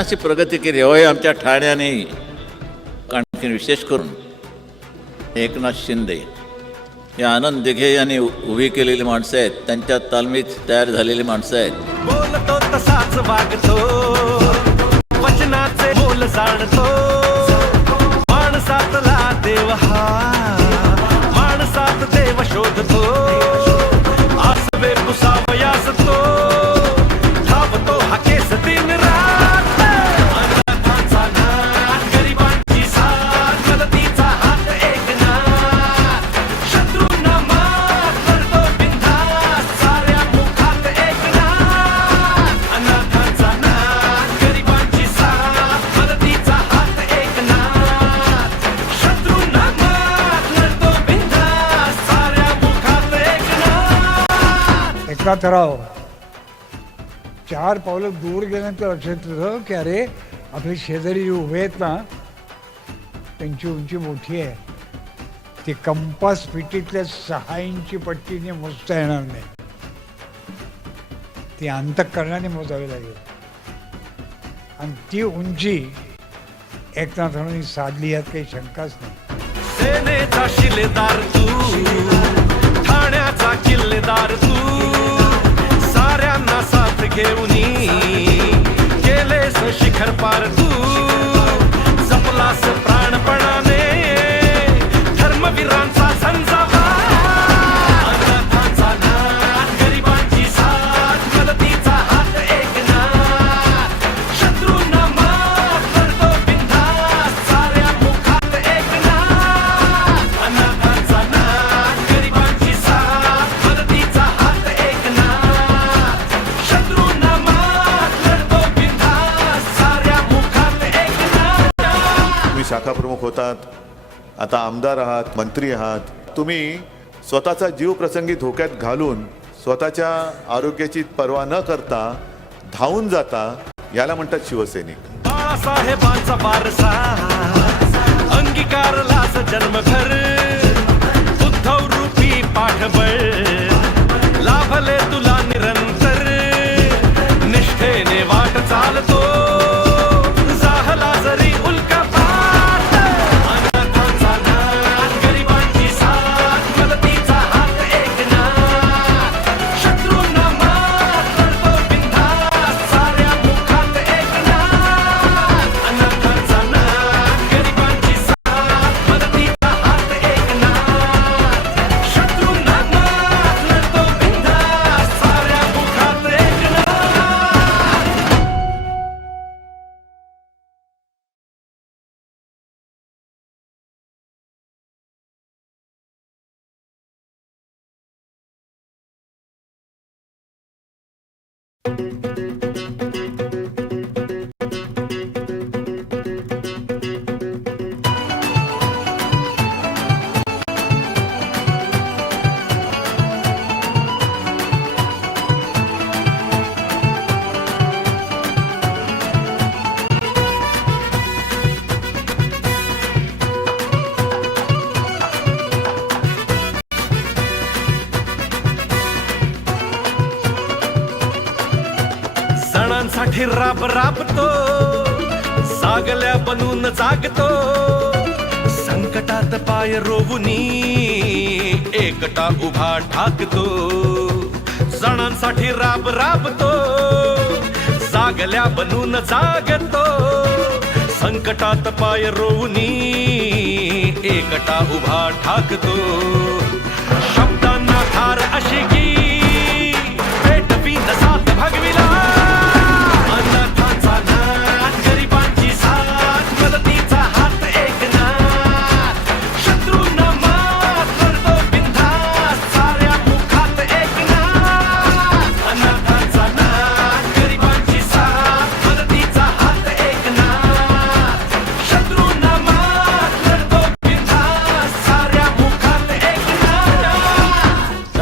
अशी प्रगती केली होय आमच्या ठाण्याने आणखी विशेष करून एकनाथ शिंदे हे आनंद दिघे यांनी उभी केलेली माणसं आहेत. त्यांच्या तालमीत तयार झालेली माणसं आहेत. बोलतो तसाच वागतो वचनाचे बोल जाणतो. माणसातला देव हा माणसात देव शोधतो. आसवे पुसावयास एकनाथ एकनाथराव चार पावलं दूर गेल्यानंतर लक्षात येतं की अरे आपले शेजारी जे उभे आहेत ना त्यांची उंची मोठी आहे. ती कंपास पिटीतल्या सहा इंची पट्टीने मोजता येणार नाही. ती अंतकरणाने मोजावी लागेल. आणि ती उंची एकनाथांनी साधली यात काही शंकाच नाही. सेनेचा शिलेदार तू ठाण्याचा किल्लेदार I'm para tudo. शाखाप्रमुख शाखा प्रमुख होतात. आता आमदार आहात मंत्री आहात. तुम्ही स्वतःचा जीव प्रसंगी धोक्यात घालून स्वतःच्या आरोग्याची पर्वा न करता धावून जाता याला म्हणतात शिवसैनिक. बाळासाहेबांचा वारसा अंगीकारलास जन्मभर उद्धव रूपी पाठबळ. साठी राब राबतो सागल्या बनून जागतो. संकटात पाय रोवुनी एकटा उभा ठाकतो. सणांसाठी राब राबतो सागल्या बनून जागतो. संकटात पाय रोवनी एकटा उभा ठाकतो. शब्दांना थार अशी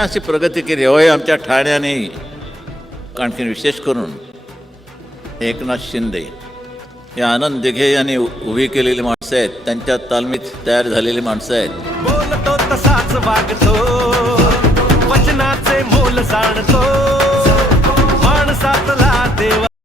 काय अशी प्रगती केली. होय आमच्या ठाण्याने आणखीन विशेष करून एकनाथ शिंदे. हे आनंद दिघे यांनी उभी केलेली माणसं आहेत. त्यांच्या तालमीत तयार झालेली माणसं आहेत. बोलतो तसाच वागतो. वचनाचे मोल जाणतो. माणसातला